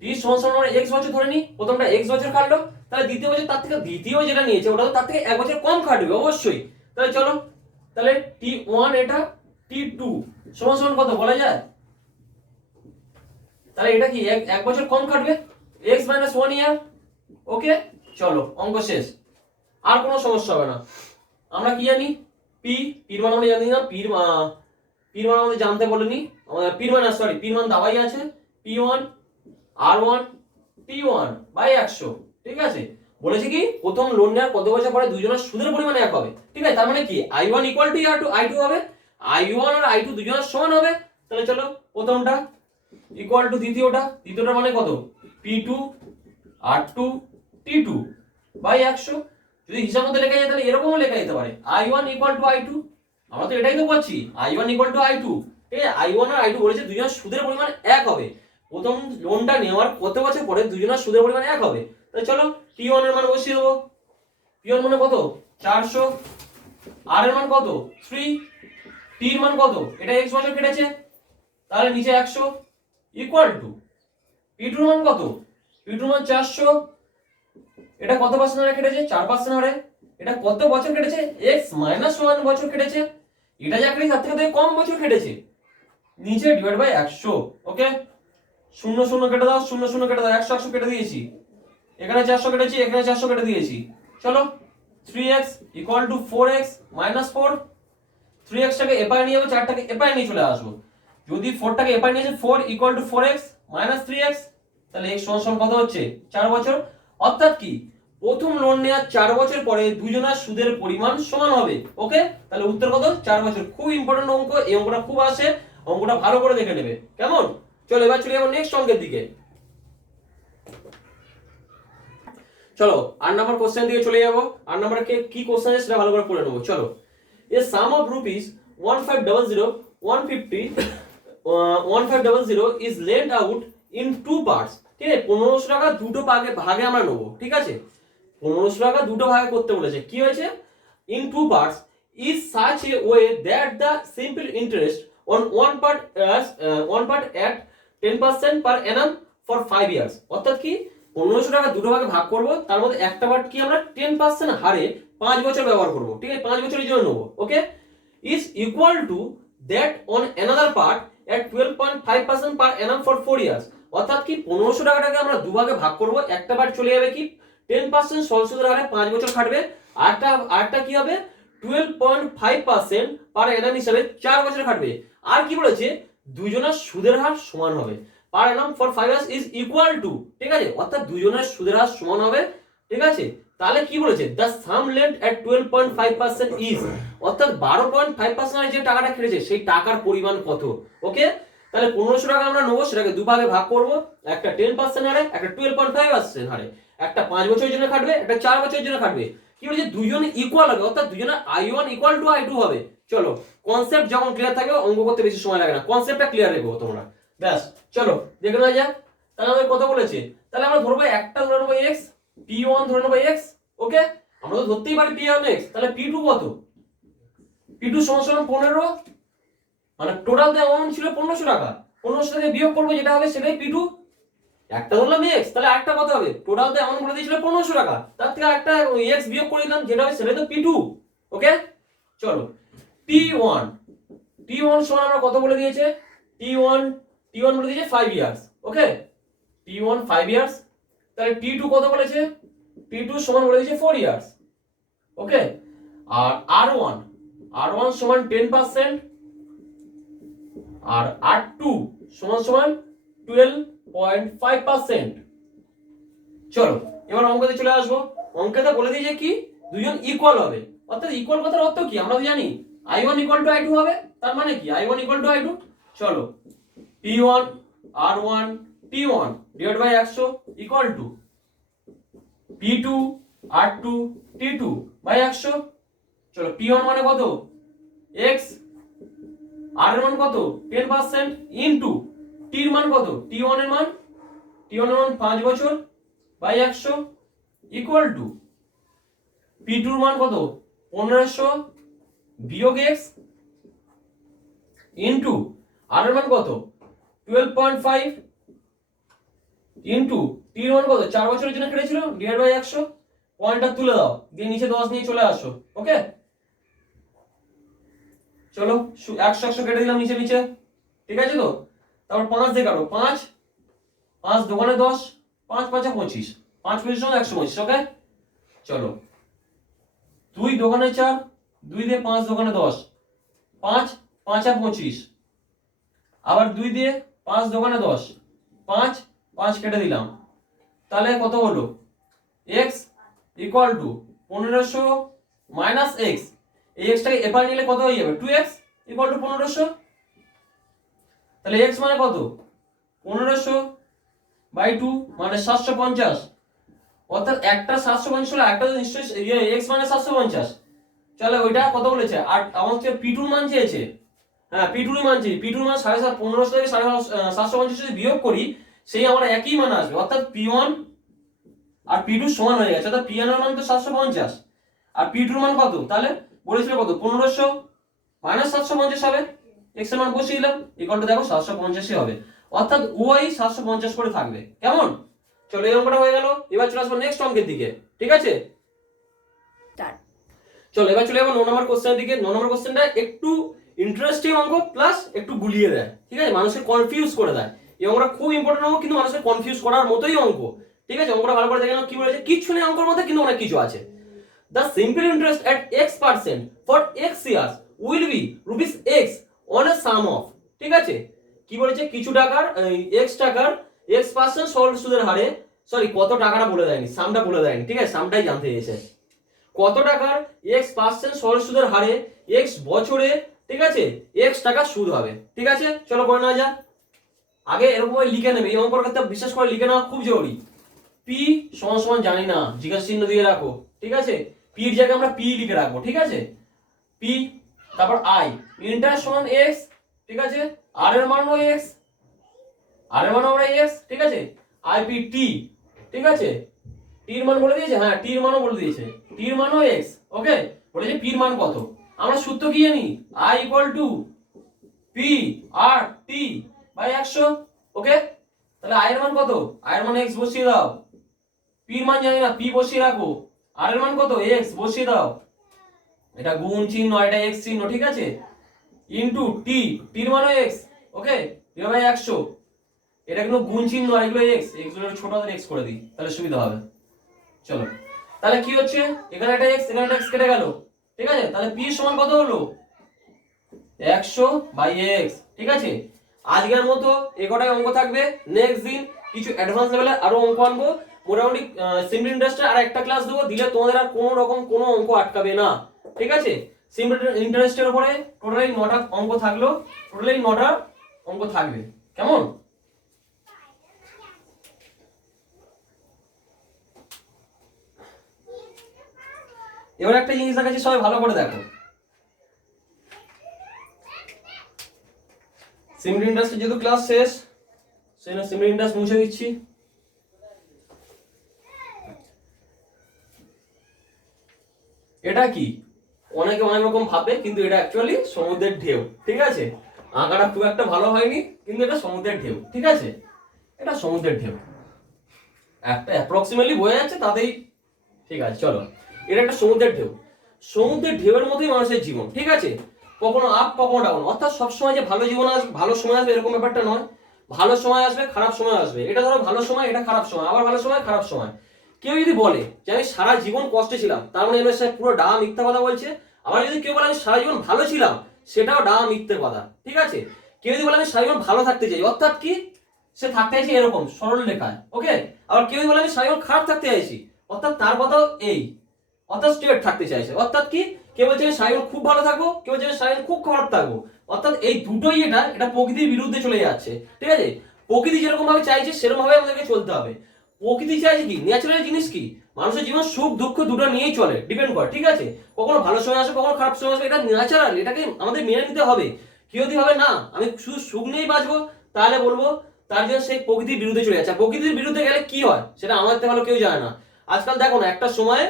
t সমান আমরা x বছর ধরে নিই, প্রথমটা x বছর খাটলো, তাহলে দ্বিতীয় বছর তার থেকে দ্বিতীয় যেটা নিয়েছে ওটা তো তার থেকে 1 বছর কম খাটবে অবশ্যই, তাহলে চলো তাহলে t1 এটা t2 সমান সমান কত বলা যায়, তাহলে এটা কি 1 বছর কম খাটবে x - 1 ইয়ার, ওকে। চলো অঙ্ক শেষ, আর কোনো সমস্যা হবে না। আমরা কি জানি পির মান আমরা জানি না, পির মান আমাদের জানতে বলেনি, আমাদের পির মান দাওয়াই আছে P1 R1 T1 বাই 100, ঠিক আছে। বলেছে কি প্রথম লোন নেওয়ার কত বছর পরে দুজনের সুদের পরিমাণ এক হবে, ঠিক আছে। তার মানে কি I1 ইকুয়াল টু I2 হবে, I1 আর I2 দুজনের সমান হবে। তাহলে চলো প্রথমটা ইকুয়াল টু দ্বিতীয়টা মানে কত P2 R2 T2 বাই 100। যদি হিসাব মধ্যে লেখা যায় তাহলে এরকমও লেখা যেতে পারে I1 ইকুয়াল টু I2। আমরা তো এটাই তো করছি, I1 ইকুয়াল টু I2, ঠিক আছে। I1 আর I2 বলেছে দুজনের সুদের পরিমাণ এক হবে। প্রথম লোনটা নেওয়ার কত বছর পরে দুজনের সুদের পরিমাণ এক হবে। তাহলে চলো T1 এর মান বসিয়ে দেবো। T1 মানে কত 400, R এর মান কত 3, T এর মান কত এটা x বছর কেটেছে, তাহলে নিচে 100 ইকুয়াল টু P2 এর মান কত, P2 এর মান 400, এটা কত পার্সেন্ট হারে কেটেছে 4% হারে, এটা কত বছর কেটেছে x মাইনাস 1 বছর কেটেছে, এটা যা কেটেছে তার থেকে কম বছর কেটেছে, নিচে ডিভাইড বাই 100। ওকে, 0 0 কেটে দাও, 0 0 কেটে দাও, 100 100 কেটে দিয়েছি, এখানে 400 কেটেছি, এখানে 400 কেটে দিয়েছি। চলো 3x equal to 4x minus 4, 3x টাকে এপারে নিয়ে যাবো, 4 টাকে এপারে নিয়ে চলে আসবো। যদি 4 টাকে এপারে নিয়ে আসি 4 equal to 4x minus 3x, তাহলে x সমান কত হচ্ছে 4 বছর। অর্থাৎ কি প্রথম লোন নেওয়ার 4 বছর পরে দুজনের সুদের পরিমাণ সমান হবে। ওকে, তাহলে উত্তর কত 4 বছর। খুব ইম্পর্টেন্ট অঙ্ক, এই অঙ্কটা খুব আসে, অঙ্কটা ভালো করে দেখে নেবে কেমন। চলো এবার চলে যাবো নেক্সট অঙ্কের দিকে। চলো 8 নম্বর কোশ্চেন দিকে চলে যাবো। 8 নম্বরে কি কোশ্চেন আছে সেটা ভালো করে পড়ে নেবো। চলো, a sum of rupees 1500 150 1500 is lent out in two parts, ঠিক আছে। 1500 টাকা দুটো ভাগে আমরা নেবো, ঠিক আছে। 1500 টাকা দুটো ভাগে করতে বলেছে, কি হয়েছে in two parts is such a way that the simple interest on one part at 10% per annum for 5 years। অর্থাৎ কি 1500 টাকা দুটো ভাগে ভাগ করব, তার মধ্যে একটা পার্ট কি আমরা 10% হারে 5 বছর ব্যবহার করব, ঠিক আছে। 5 বছরের জন্য নেব। Okay, is equal to that on another part at 12.5% per annum for 4 years। অর্থাৎ কি 1500 টাকাটাকে আমরা দুভাগে ভাগ করব, একটা পার্ট চলে যাবে কি 10% সুদের হারে 5 বছর খাটবে, আরেকটা কি হবে 12.5% পার অ্যানাম হিসাবে 4 বছর খাটবে। আর কি বলেছে দুজনের সুদের হার সমান হবে, per annum for 5 years is equal to, ঠিক আছে। অর্থাৎ দুজনের সুদের হার সমান হবে, ঠিক আছে। তাহলে কি বলেছে the some lent at 12.5% is, অর্থাৎ 12.5% যে টাকাটা কেটেছে সেই টাকার পরিমাণ কত। ওকে, তাহলে 1500 টাকা আমরা নেবো, সেটাকে দুভাগে ভাগ করব, একটা 10% হারে, একটা 12.5% হারে, একটা 5 বছরের জন্য খাটবে, একটা 4 বছরের জন্য খাটবে। কি বলেছে দুজন ইকুয়াল হবে, অর্থাৎ দুজনের I1 ইকুয়াল টু I2 হবে। চলো কনসেপ্ট যখন ক্লিয়ার থাকবে অঙ্ক করতে বেশি সময় লাগে না, কনসেপ্টটা ক্লিয়ার রেখো তোমরা, ব্যাস। চলো দেখে নেওয়া যাক তাহলে আমাদের কত বলেছে। তাহলে আমরা ধরবো একটা ধরে নেবো x, P1 ধরে নেবো x। ওকে, আমরা তো ধরতেই পারি P1 x, তাহলে P2 কত, P2 সমান 15, মানে টোটাল তো অ্যামাউন্ট ছিল 1500 টাকা, 1500 থেকে বিয়োগ করবো যেটা হবে সেটাই P2। একটা ধরলাম x, তাহলে একটা কত হবে, টোটাল তো অ্যামাউন্ট বলে দিয়েছিল 1500 টাকা, তার থেকে একটা x বিয়োগ করে দিলাম যেটা হবে সেটাই তো P2। ওকে, চলো T1 সমান আমরা কত বলে দিয়েছে, T1 বলে দিয়েছে 5 ইয়ার্স। ওকে, T1 5 ইয়ার্স, তাহলে T2 কত বলেছে, T2 সমান বলে দিয়েছে 4 ইয়ার্স। ওকে, আর R1 সমান 10%, আর R2 সমান 12.5%। চলো এবার অঙ্কতে চলে আসবো। অঙ্কতে বলে দিয়েছে কি দুজন ইকুয়াল হবে, অর্থাৎ ইকুয়াল কথার অর্থ কি আমরা তো জানি I1 ইকুয়াল টু I2 হবে, তার মানে কি I1 ইকুয়াল টু I2। চলো P1 R1 T1 divide by 100 equal to P2 R2 T2 by 100। চলো P1 মানে কত x, R এর মান কত 10% ইনটু T এর মান কত T1 এর মান 5 বছর বাই 100 ইকুয়াল টু P2 এর মান কত 1500 বিয়োগ x ইনটু R এর মান কত 12.5 ইনটু T এর মান কত 4 বছরের জন্য কেটেছিল ডিভাইড বাই 100। পয়েন্টটা তুলে দাও, দিয়ে নিচে 10 নিয়ে চলে আসো। ওকে, চলো 100 কেটে দিলাম নিচে, ঠিক আছে তো। তারপর 5 দিয়ে কাটো, 5 দোকানে 10, 5 5 25, 5 25 125। ওকে, চলো 2 দোকানে 4, 2 দিয়ে 5 দোকানে 10, 5 5 25, আবার 2 দিয়ে 5 দোকানে 10, 5 5 কেটে দিলাম, তাহলে কত হলো x equal to 1500 minus x, এই x টাকে এপারে নিলে কত হয়ে যাবে 2x ইকুয়াল টু 1500, তাহলে x মানে কত 1500 বাই 2 মানে 750, অর্থাৎ একটা 750 হলো, একটা তো নিশ্চয়ই x মানে 750, চলো ওইটা কত বলেছে আর আমাকে p2 মান চেয়েছে, হ্যাঁ p2 এর মান চেয়েছে, p2 এর মান 1500 থেকে 750 যদি বিয়োগ করি সেই আমার একই মান আসবে, অর্থাৎ p1 আর p2 সমান হয়ে গেছে, অর্থাৎ p1 এর মান তো 750 আর p2 এর মান কত, তাহলে বলেছিল কত 1500 মাইনাস 750 হবে, x এর মান বসিয়ে দিলাম ইকুয়াল টু দেখো 750 হবে, অর্থাৎ y 750 করে থাকবে। কেমন, চলো এই অঙ্কটা হয়ে গেল, এবার চলে আসবো নেক্সট অঙ্কের দিকে, ঠিক আছে Start. চলো এবার চলে যাবো 9 নম্বর কোশ্চেনের দিকে। 9 নম্বর কোশ্চেনটা একটু ইন্টারেস্টিং অঙ্ক প্লাস একটু গুলিয়ে দেয়, ঠিক আছে, মানুষকে কনফিউজ করে দেয়। এই অঙ্কটা খুব ইম্পর্টেন্ট অঙ্ক, কিন্তু মানুষকে কনফিউজ করার মতোই অঙ্ক, ঠিক আছে। অঙ্কটা ভালো করে দেখে নাও কি বলেছে, কিচ্ছু নেই অঙ্কের মধ্যে কিন্তু অনেক কিছু আছে। The simple interest at x% for x years will be rupees x on a sum of, ঠিক আছে, কি বলেছে কিছু টাকার x টাকার x% সরল সুদের হারে, সরি কত টাকাটা বলে দেয়নি, সামটা বলে দেয়নি, ঠিক আছে, সামটাই জানতে চেয়েছে, কত টাকার x% সরল সুদের হারে x বছরে, ঠিক আছে, x টাকা সুদ হবে, ঠিক আছে। চলো করে নেওয়া যাক, আগে এরকম লিখে নেবে, এই অঙ্কর ক্ষেত্রে বিশেষ করে লিখে নেওয়া খুব জরুরি। p সমান সমান জানি না, জিজ্ঞাসা চিহ্ন দিয়ে রাখো, ঠিক আছে, p এর জায়গায় আমরা p লিখে রাখবো, ঠিক আছে, p তারপর i, ইন্টারেস্ট সমান x, ঠিক আছে, r এর মানও x, r এর মানও আমরা x, ঠিক আছে, ipt, ঠিক আছে, t এর মান বলে দিয়েছে, হ্যাঁ t এর মানও বলে দিয়েছে, t এর মানও x, ওকে, বলেছে p এর মান কত, আমরা সূত্র কি জানি, i equal to p r t by 100, okay, তাহলে i এর মান কত, i এর মান x বসিয়ে দাও, p এর মান জানি না, p বসিয়ে রাখো, r এর মান কত x বসিয়ে দাও, এটা গুণ চিহ্ন, এটা x চিহ্ন, ঠিক আছে, ইনটু t, t এর মানও x, ওকে, ডিভাইড বাই 100, এটা কিন্তু গুণ চিহ্ন আর এগুলো x, x গুলো ছোট হাতের x করে দিই তাহলে সুবিধা হবে। চলো তাহলে কি হচ্ছে, এখানে একটা x এখানে একটা x কেটে গেল, ঠিক আছে, তাহলে p সমান কত হলো 100 বাই x, ঠিক আছে। আজকের মতো এই কটাই অঙ্ক থাকবে, নেক্সট দিন কিছু অ্যাডভান্স লেভেলে আরো অঙ্ক আনবো, মোটামুটি সিম্পল ইন্টারেস্টের আর একটা ক্লাস দেবো, দিলে তোমাদের আর কোনো রকম কোনো অঙ্ক আটকাবে না, ঠিক আছে। সিম্পল ইন্টারেস্টের উপরে টোটালি 9টা অঙ্ক থাকলো, টোটালি 9টা অঙ্ক থাকবে, কেমন। এবার একটা জিনিস দেখাচ্ছি, সবাই ভালো করে দেখো, সিম্পল ইন্টারেস্টের যেহেতু ক্লাস শেষ, সেজন্য সিম্পল ইন্টারেস্ট মুছে দিচ্ছি। এটা কি অনেকে অনেক রকম ভাবে, কিন্তু এটা অ্যাকচুয়ালি সমুদ্রের ঢেউ, ঠিক আছে, আঁকাটা খুব একটা ভালো হয়নি, কিন্তু এটা সমুদ্রের ঢেউ, ঠিক আছে, এটা সমুদ্রের ঢেউ, একটা অ্যাপ্রক্সিমেটলি বোঝা যাচ্ছে তাতেই, ঠিক আছে। চলো, এটা একটা সমুদ্রের ঢেউ, সমুদ্রের ঢেউয়ের মতোই মানুষের জীবন, ঠিক আছে, কখনো আপ কখনো ডাউন, অর্থাৎ সবসময় যে ভালো জীবন আসবে, ভালো সময় আসবে এরকম ব্যাপারটা নয়, ভালো সময় আসবে খারাপ সময় আসবে, এটা ধরো ভালো সময়, এটা খারাপ সময়, আবার ভালো সময় খারাপ সময়। কেউ যদি বলে যে আমি সারা জীবন কষ্টে ছিলাম, তার মানে এমএস সাহেব পুরো ডা মিথ্যা কথা বলছে। আবার যদি কেউ বলে আমি সারা জীবন ভালো ছিলাম, সেটাও ডা মিথ্যে কথা, ঠিক আছে। কেউ যদি বলে আমি সারা জীবন ভালো থাকতে চাই, অর্থাৎ কি সে থাকতে চাইছে এরকম সরল লেখায়, ওকে। আবার কেউ যদি বলে আমি সারা জীবন খারাপ থাকতে চাইছি, অর্থাৎ তার কথাও এই, অর্থাৎ স্ট্রেট থাকতে চাইছে, অর্থাৎ কি কেউ বলছে আমি সারা জীবন খুব ভালো থাকবো, কেউ বলছে আমি সারা জীবন খুব খারাপ থাকবো, অর্থাৎ এই দুটোই এটা প্রকৃতির বিরুদ্ধে চলে যাচ্ছে, ঠিক আছে। প্রকৃতি যেরকম ভাবে চাইছে সেরকম ভাবে আমাদেরকে চলতে হবে। প্রকৃতি চাইছে কি, ন্যাচারাল জিনিস কি, মানুষের জীবন সুখ দুঃখ দুটো নিয়েই চলে, ডিপেন্ড করে, ঠিক আছে। কখনো ভালো সময় আসবে, কখনো খারাপ সময় আসবে, এটা ন্যাচারাল, এটাকে আমাদের মেনে নিতে হবে। কেউ যদি ভাবে না আমি শুধু সুখ নিয়েই বাঁচবো, তাহলে বলবো তার জন্য সেই প্রকৃতির বিরুদ্ধে চলে যাচ্ছে। আর প্রকৃতির বিরুদ্ধে গেলে কি হয় সেটা আমার থেকে ভালো কেউ জানে না। আজকাল দেখো না, একটা সময়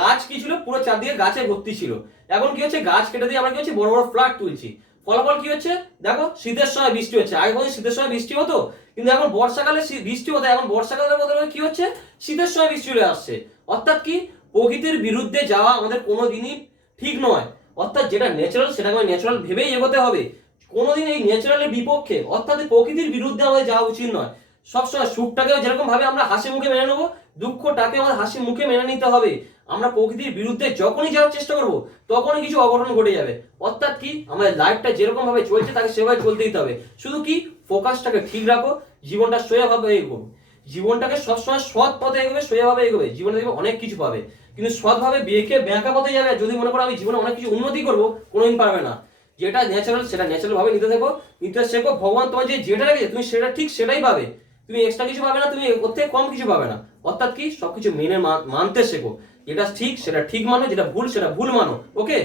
গাছ কি ছিল, পুরো চারদিকে গাছে ভর্তি ছিল, এখন কি হচ্ছে গাছ কেটে দিয়ে আমরা কি হচ্ছে বড় বড় ফ্ল্যাট তুলছি, ফলাফল কি হচ্ছে দেখো, শীতের সময় বৃষ্টি হচ্ছে, আগে কখন শীতের সময় বৃষ্টি হতো, কিন্তু এখন বর্ষাকালে বৃষ্টি হতো, এখন বর্ষাকালের বদলে কি হচ্ছে শীতের সময় বৃষ্টি চলে আসছে। অর্থাৎ কি প্রকৃতির বিরুদ্ধে যাওয়া আমাদের কোনোদিনই ঠিক নয়, অর্থাৎ যেটা ন্যাচারাল সেটাকে ন্যাচারাল ভেবেই এগোতে হবে, কোনোদিন এই ন্যাচারালের বিপক্ষে অর্থাৎ প্রকৃতির বিরুদ্ধে আমাদের যাওয়া উচিত নয়। সবসময় সুখটাকে যেরকম ভাবে আমরা হাসি মুখে মেনে নেবো, দুঃখটাকে আমাদের হাসি মুখে মেনে নিতে হবে। আমরা প্রকৃতির বিরুদ্ধে যখনই যাওয়ার চেষ্টা করব, তখনই কিছু অঘটন ঘটে যাবে। অর্থাৎ কি আমাদের লাইফটা যেরকম ভাবে চলছে তাকে সেভাবে চলতে দিতে হবে, শুধু কি ফোকাসটাকে ঠিক রাখো, জীবনটা সোজা ভাবে এগোবো। জীবনটাকে সবসময় সৎ পথে এগোবে, সোজাভাবে এগোবে, জীবনে দেখবে অনেক কিছু পাবে। কিন্তু সৎভাবে বেঁকা পথে যাবে, যদি মনে করো আমি জীবনে অনেক কিছু উন্নতি করবো, কোনোদিন পারবে না। যেটা ন্যাচারাল সেটা ন্যাচারাল ভাবে নিতে থাকো, নিতে শেখো। ভগবান তোমার যেটা রেখেছে তুমি সেটা ঠিক সেটাই পাবে, তুমি এক্সট্রা কিছু পাবে না, তুমি ওর থেকে কম কিছু পাবে না। অর্থাৎ কি, সবকিছু মেনে মানতে শেখো। যেটা ঠিক সেটা ঠিক মানো, যেটা ভুল সেটা ভুল মানো। ওকে,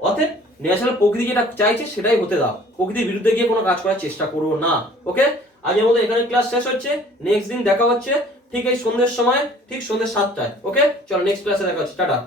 অতএব ন্যাচারাল প্রকৃতি যেটা চাইছে সেটাই হতে দাও, প্রকৃতির বিরুদ্ধে গিয়ে কোনো কাজ করার চেষ্টা করো না। ওকে, আজকের মতো এখানে ক্লাস শেষ হচ্ছে। নেক্সট দিন দেখা হচ্ছে ঠিক এই সন্ধ্যের সময়, ঠিক সন্ধ্যে 7টায়। ওকে, চলো নেক্সট ক্লাসে দেখা হচ্ছে, টাটা।